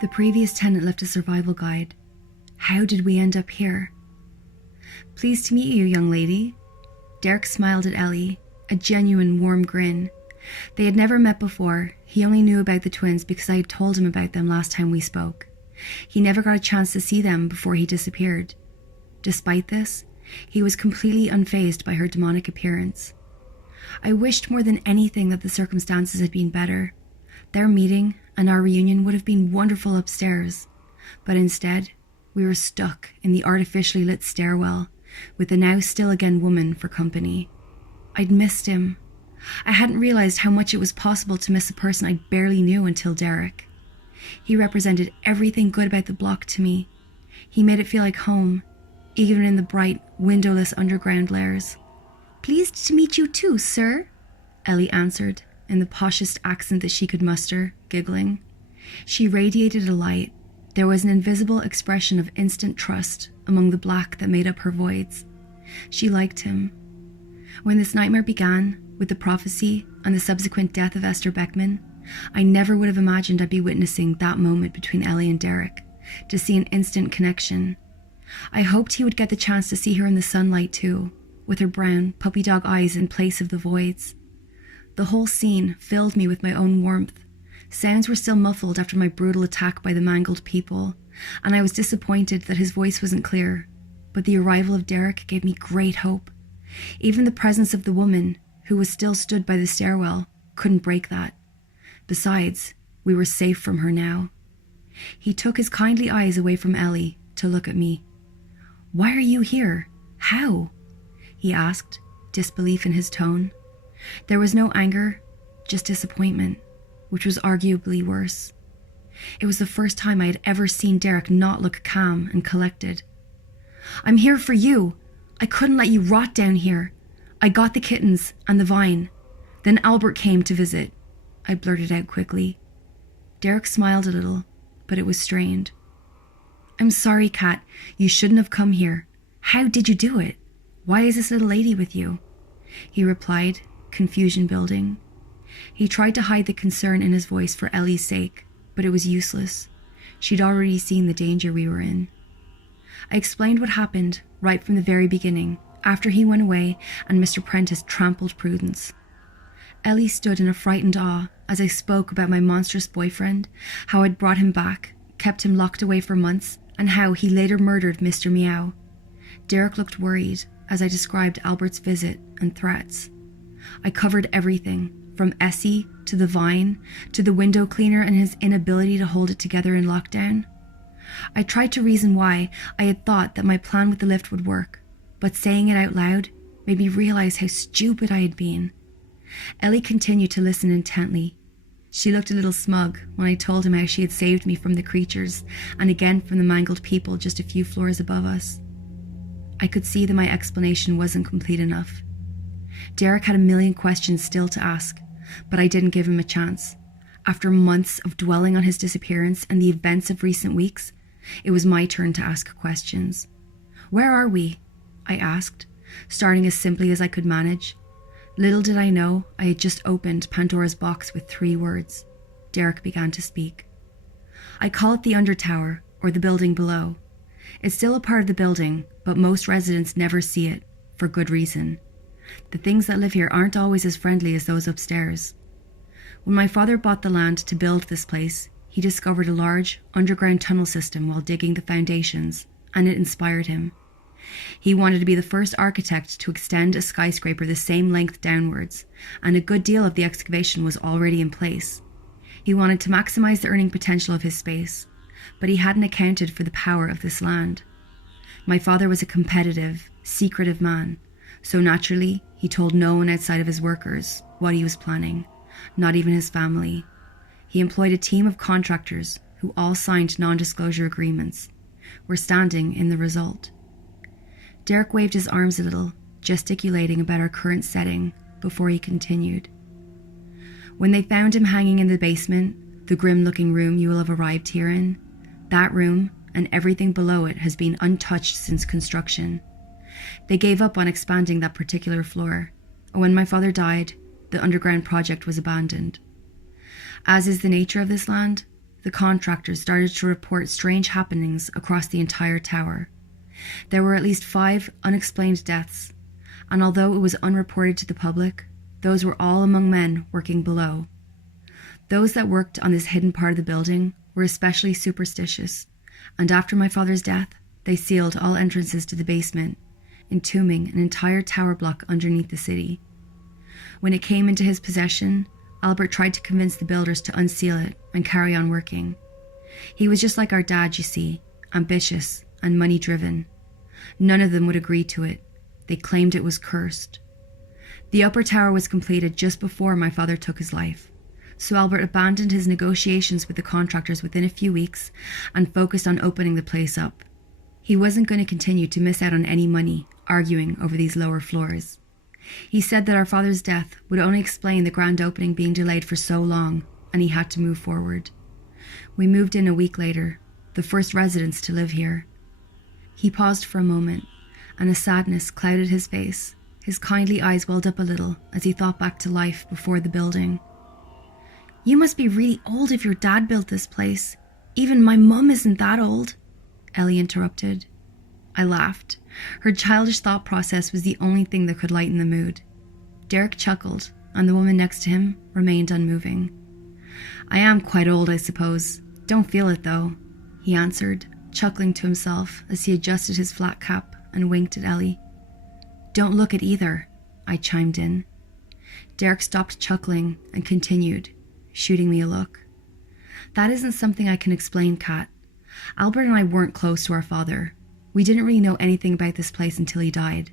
The previous tenant left a survival guide. How did we end up here? Pleased to meet you, young lady. Derek smiled at Ellie, a genuine warm grin. They had never met before. He only knew about the twins because I had told him about them last time we spoke. He never got a chance to see them before he disappeared. Despite this, he was completely unfazed by her demonic appearance. I wished more than anything that the circumstances had been better. Their meeting and our reunion would have been wonderful upstairs, but instead, we were stuck in the artificially lit stairwell with the now still again woman for company. I'd missed him. I hadn't realized how much it was possible to miss a person I barely knew until Derek. He represented everything good about the block to me. He made it feel like home, even in the bright, windowless underground lairs. "Pleased to meet you too, sir," Ellie answered, in the poshest accent that she could muster, giggling. She radiated a light. There was an invisible expression of instant trust among the black that made up her voids. She liked him. When this nightmare began, with the prophecy and the subsequent death of Esther Beckman, I never would have imagined I'd be witnessing that moment between Ellie and Derek, to see an instant connection. I hoped he would get the chance to see her in the sunlight too, with her brown, puppy dog eyes in place of the voids. The whole scene filled me with my own warmth. Sounds were still muffled after my brutal attack by the mangled people, and I was disappointed that his voice wasn't clear, but the arrival of Derek gave me great hope. Even the presence of the woman, who was still stood by the stairwell, couldn't break that. Besides, we were safe from her now. He took his kindly eyes away from Ellie to look at me. "Why are you here? How?" he asked, disbelief in his tone. There was no anger, just disappointment, which was arguably worse. It was the first time I had ever seen Derek not look calm and collected. "I'm here for you. I couldn't let you rot down here. I got the kittens and the vine. Then Albert came to visit," I blurted out quickly. Derek smiled a little, but it was strained. "I'm sorry, Kat. You shouldn't have come here. How did you do it? Why is this little lady with you?" he replied, confusion building. He tried to hide the concern in his voice for Ellie's sake, but it was useless. She'd already seen the danger we were in. I explained what happened right from the very beginning, after he went away and Mr. Prentice trampled Prudence. Ellie stood in a frightened awe as I spoke about my monstrous boyfriend, how I'd brought him back, kept him locked away for months, and how he later murdered Mr. Meow. Derek looked worried as I described Albert's visit and threats. I covered everything, from Essie to the vine to the window cleaner and his inability to hold it together in lockdown. I tried to reason why I had thought that my plan with the lift would work, but saying it out loud made me realize how stupid I had been. Ellie continued to listen intently. She looked a little smug when I told him how she had saved me from the creatures and again from the mangled people just a few floors above us. I could see that my explanation wasn't complete enough. Derek had a million questions still to ask, but I didn't give him a chance. After months of dwelling on his disappearance and the events of recent weeks, it was my turn to ask questions. "Where are we?" I asked, starting as simply as I could manage. Little did I know I had just opened Pandora's box with 3 words. Derek began to speak. "I call it the Undertower, or the building below. It's still a part of the building, but most residents never see it, for good reason. The things that live here aren't always as friendly as those upstairs. When my father bought the land to build this place, he discovered a large underground tunnel system while digging the foundations, and it inspired him. He wanted to be the first architect to extend a skyscraper the same length downwards, and a good deal of the excavation was already in place. He wanted to maximize the earning potential of his space, but he hadn't accounted for the power of this land. My father was a competitive, secretive man, so naturally he told no one outside of his workers what he was planning, not even his family. He employed a team of contractors who all signed non-disclosure agreements. We're standing in the result." Derek waved his arms a little, gesticulating about our current setting, before he continued. "When they found him hanging in the basement, the grim-looking room you will have arrived here in, that room and everything below it has been untouched since construction. They gave up on expanding that particular floor, and when my father died, the underground project was abandoned. As is the nature of this land, the contractors started to report strange happenings across the entire tower. There were at least 5 unexplained deaths, and although it was unreported to the public, those were all among men working below. Those that worked on this hidden part of the building were especially superstitious, and after my father's death, they sealed all entrances to the basement, entombing an entire tower block underneath the city. When it came into his possession, Albert tried to convince the builders to unseal it and carry on working. He was just like our dad, you see, ambitious and money-driven. None of them would agree to it. They claimed it was cursed. The upper tower was completed just before my father took his life, so Albert abandoned his negotiations with the contractors within a few weeks and focused on opening the place up. He wasn't going to continue to miss out on any money arguing over these lower floors. He said that our father's death would only explain the grand opening being delayed for so long, and he had to move forward. We moved in a week later, the first residents to live here. He paused for a moment, and a sadness clouded his face. His kindly eyes welled up a little as he thought back to life before the building. "You must be really old if your dad built this place. Even my mum isn't that old," Ellie interrupted. I laughed. Her childish thought process was the only thing that could lighten the mood. Derek chuckled, and the woman next to him remained unmoving. "I am quite old, I suppose. Don't feel it, though," he answered, chuckling to himself as he adjusted his flat cap and winked at Ellie. "Don't look it either," I chimed in. Derek stopped chuckling and continued, shooting me a look. "That isn't something I can explain, Kat. Albert and I weren't close to our father. We didn't really know anything about this place until he died.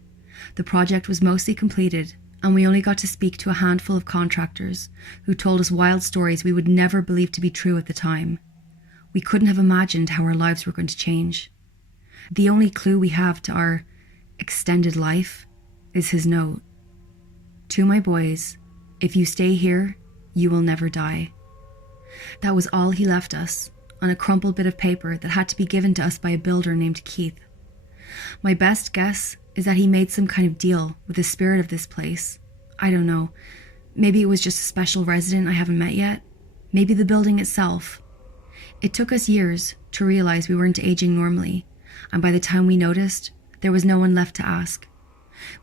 The project was mostly completed, and we only got to speak to a handful of contractors who told us wild stories we would never believe to be true at the time. We couldn't have imagined how our lives were going to change. The only clue we have to our extended life is his note. To my boys, if you stay here, you will never die. That was all he left us, on a crumpled bit of paper that had to be given to us by a builder named Keith. My best guess is that he made some kind of deal with the spirit of this place. I don't know. Maybe it was just a special resident I haven't met yet. Maybe the building itself. It took us years to realize we weren't aging normally, and by the time we noticed, there was no one left to ask.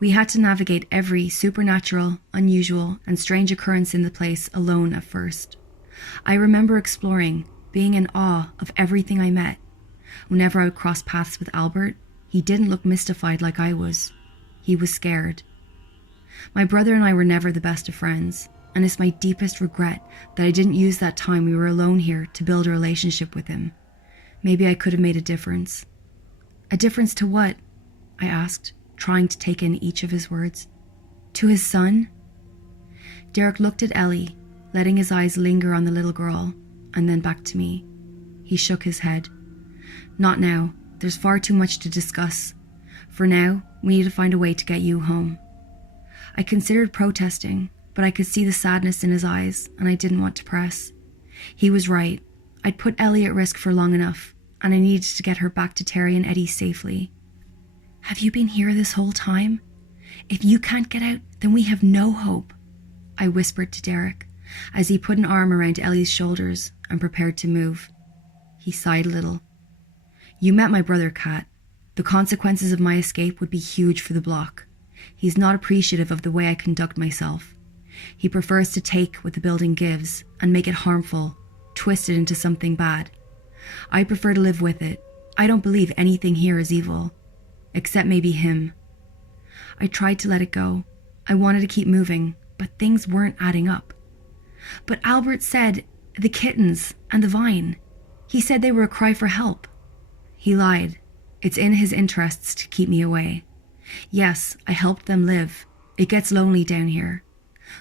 We had to navigate every supernatural, unusual, and strange occurrence in the place alone at first. I remember exploring, being in awe of everything I met. Whenever I would cross paths with Albert, he didn't look mystified like I was. He was scared. My brother and I were never the best of friends, and it's my deepest regret that I didn't use that time we were alone here to build a relationship with him. Maybe I could have made a difference. A difference to what? I asked, trying to take in each of his words. To his son? Derek looked at Ellie, letting his eyes linger on the little girl, and then back to me. He shook his head. Not now. There's far too much to discuss. For now, we need to find a way to get you home. I considered protesting, but I could see the sadness in his eyes, and I didn't want to press. He was right. I'd put Ellie at risk for long enough, and I needed to get her back to Terry and Eddie safely. Have you been here this whole time? If you can't get out, then we have no hope, I whispered to Derek, as he put an arm around Ellie's shoulders and prepared to move. He sighed a little. You met my brother, Kat. The consequences of my escape would be huge for the block. He's not appreciative of the way I conduct myself. He prefers to take what the building gives and make it harmful, twist it into something bad. I prefer to live with it. I don't believe anything here is evil, except maybe him. I tried to let it go. I wanted to keep moving, but things weren't adding up. But Albert said the kittens and the vine. He said they were a cry for help. He lied. It's in his interests to keep me away. Yes, I helped them live. It gets lonely down here.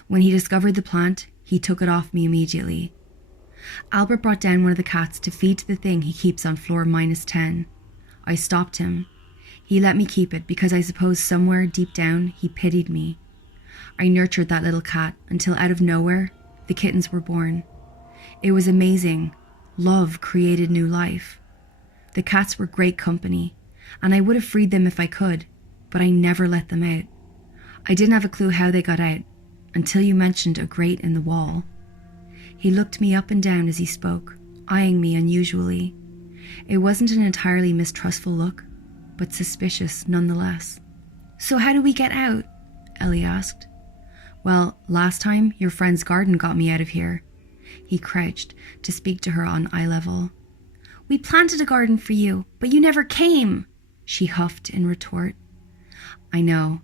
When he discovered the plant, he took it off me immediately. Albert brought down one of the cats to feed to the thing he keeps on floor -10. I stopped him. He let me keep it because I suppose somewhere deep down he pitied me. I nurtured that little cat until out of nowhere, the kittens were born. It was amazing. Love created new life. The cats were great company, and I would have freed them if I could, but I never let them out. I didn't have a clue how they got out, until you mentioned a grate in the wall. He looked me up and down as he spoke, eyeing me unusually. It wasn't an entirely mistrustful look, but suspicious nonetheless. "So how do we get out?" Ellie asked. "Well, last time your friend's garden got me out of here." He crouched to speak to her on eye level. "We planted a garden for you, but you never came," she huffed in retort. "I know.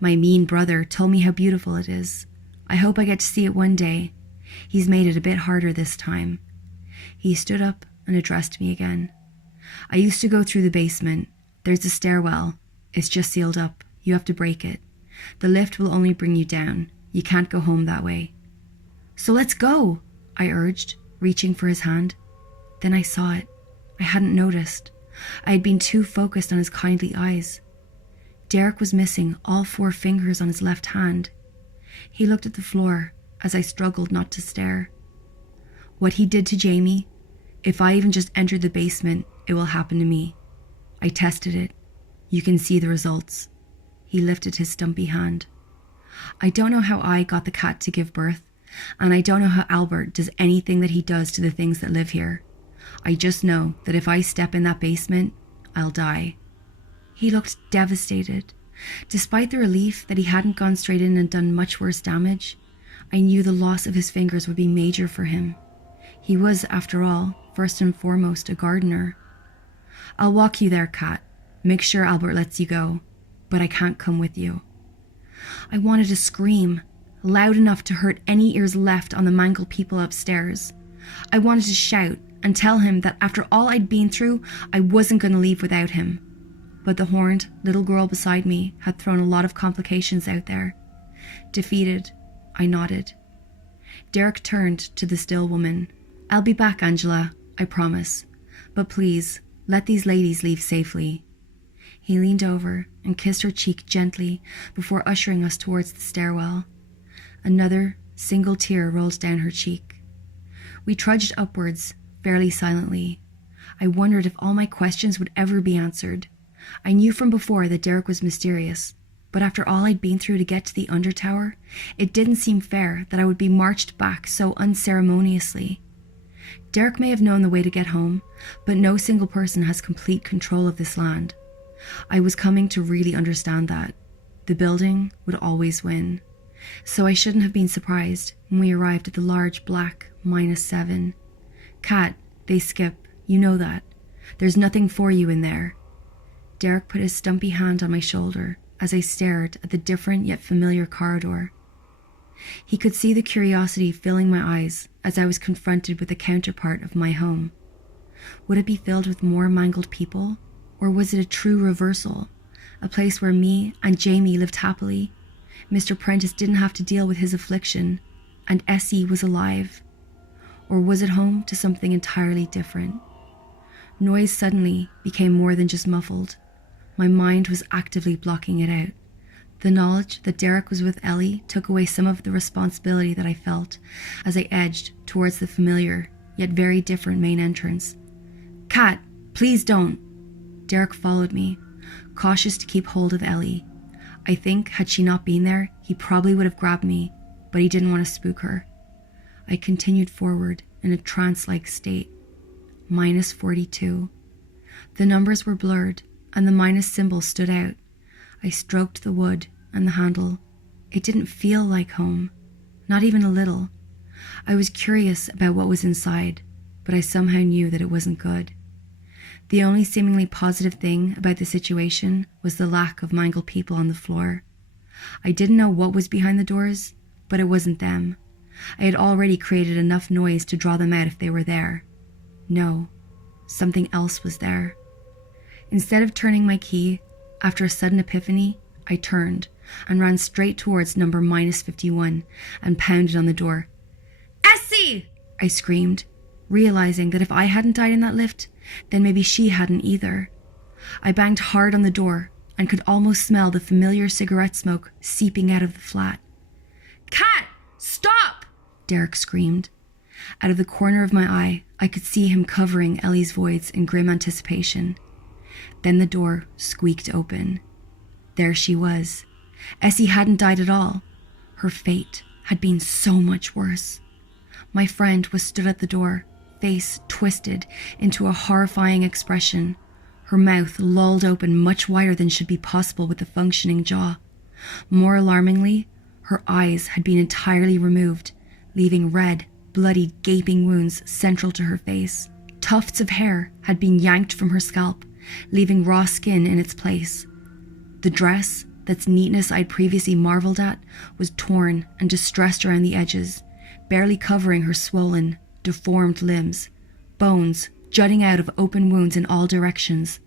My mean brother told me how beautiful it is. I hope I get to see it one day. He's made it a bit harder this time." He stood up and addressed me again. "I used to go through the basement. There's a stairwell. It's just sealed up. You have to break it. The lift will only bring you down. You can't go home that way." "So let's go," I urged, reaching for his hand. Then I saw it. I hadn't noticed. I had been too focused on his kindly eyes. Derek was missing all 4 fingers on his left hand. He looked at the floor as I struggled not to stare. What he did to Jamie, if I even just entered the basement, it will happen to me. I tested it. You can see the results. He lifted his stumpy hand. I don't know how I got the cat to give birth, and I don't know how Albert does anything that he does to the things that live here. I just know that if I step in that basement, I'll die. He looked devastated. Despite the relief that he hadn't gone straight in and done much worse damage, I knew the loss of his fingers would be major for him. He was, after all, first and foremost a gardener. "I'll walk you there, Kat. Make sure Albert lets you go. But I can't come with you." I wanted to scream, loud enough to hurt any ears left on the mangled people upstairs. I wanted to shout and tell him that after all I'd been through, I wasn't going to leave without him. But the horned little girl beside me had thrown a lot of complications out there. Defeated, I nodded. Derek turned to the still woman. "I'll be back, Angela, I promise. But please, let these ladies leave safely." He leaned over and kissed her cheek gently before ushering us towards the stairwell. Another single tear rolled down her cheek. We trudged upwards, fairly silently. I wondered if all my questions would ever be answered. I knew from before that Derek was mysterious, but after all I'd been through to get to the Undertower, it didn't seem fair that I would be marched back so unceremoniously. Derek may have known the way to get home, but no single person has complete control of this land. I was coming to really understand that. The building would always win. So I shouldn't have been surprised when we arrived at the large black -7. "Kat, they skip. You know that. There's nothing for you in there." Derek put his stumpy hand on my shoulder as I stared at the different yet familiar corridor. He could see the curiosity filling my eyes as I was confronted with the counterpart of my home. Would it be filled with more mangled people, or was it a true reversal, a place where me and Jamie lived happily? Mr. Prentice didn't have to deal with his affliction, and Essie was alive. Or was it home to something entirely different? Noise suddenly became more than just muffled. My mind was actively blocking it out. The knowledge that Derek was with Ellie took away some of the responsibility that I felt as I edged towards the familiar, yet very different main entrance. "Kat, please don't." Derek followed me, cautious to keep hold of Ellie. I think, had she not been there, he probably would have grabbed me, but he didn't want to spook her. I continued forward in a trance-like state. -42. The numbers were blurred, and the minus symbol stood out. I stroked the wood and the handle. It didn't feel like home, not even a little. I was curious about what was inside, but I somehow knew that it wasn't good. The only seemingly positive thing about the situation was the lack of mangled people on the floor. I didn't know what was behind the doors, but it wasn't them. I had already created enough noise to draw them out if they were there. No, something else was there. Instead of turning my key, after a sudden epiphany, I turned and ran straight towards number -51 and pounded on the door. "Essie!" I screamed, realizing that if I hadn't died in that lift, then maybe she hadn't either. I banged hard on the door and could almost smell the familiar cigarette smoke seeping out of the flat. "Kat, stop!" Derek screamed. Out of the corner of my eye, I could see him covering Ellie's voids in grim anticipation. Then the door squeaked open. There she was. Essie hadn't died at all. Her fate had been so much worse. My friend was stood at the door, face twisted into a horrifying expression, her mouth lolled open much wider than should be possible with a functioning jaw. More alarmingly, her eyes had been entirely removed, leaving red, bloody, gaping wounds central to her face. Tufts of hair had been yanked from her scalp, leaving raw skin in its place. The dress, that's neatness I'd previously marveled at, was torn and distressed around the edges, barely covering her swollen, deformed limbs, bones jutting out of open wounds in all directions,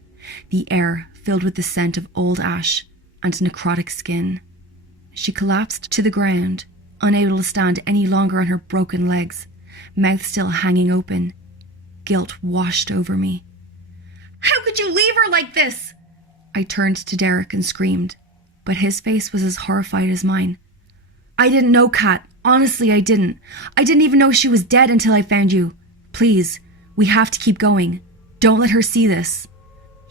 the air filled with the scent of old ash and necrotic skin. She collapsed to the ground, unable to stand any longer on her broken legs, mouth still hanging open. Guilt washed over me. "How could you leave her like this?" I turned to Derek and screamed, but his face was as horrified as mine. "I didn't know, Kat. Honestly, I didn't. I didn't even know she was dead until I found you. Please, we have to keep going. Don't let her see this."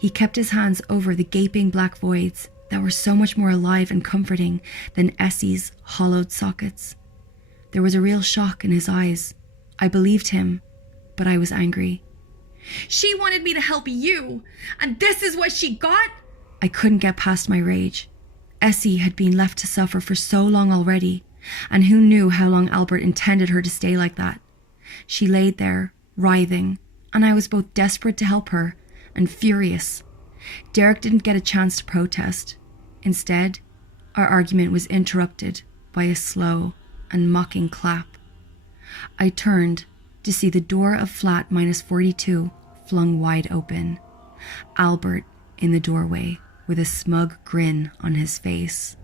He kept his hands over the gaping black voids that were so much more alive and comforting than Essie's hollowed sockets. There was a real shock in his eyes. I believed him, but I was angry. "She wanted me to help you, and this is what she got?" I couldn't get past my rage. Essie had been left to suffer for so long already, and who knew how long Albert intended her to stay like that. She laid there, writhing, and I was both desperate to help her and furious. Derek didn't get a chance to protest. Instead, our argument was interrupted by a slow and mocking clap. I turned to see the door of flat -42 flung wide open. Albert in the doorway with a smug grin on his face.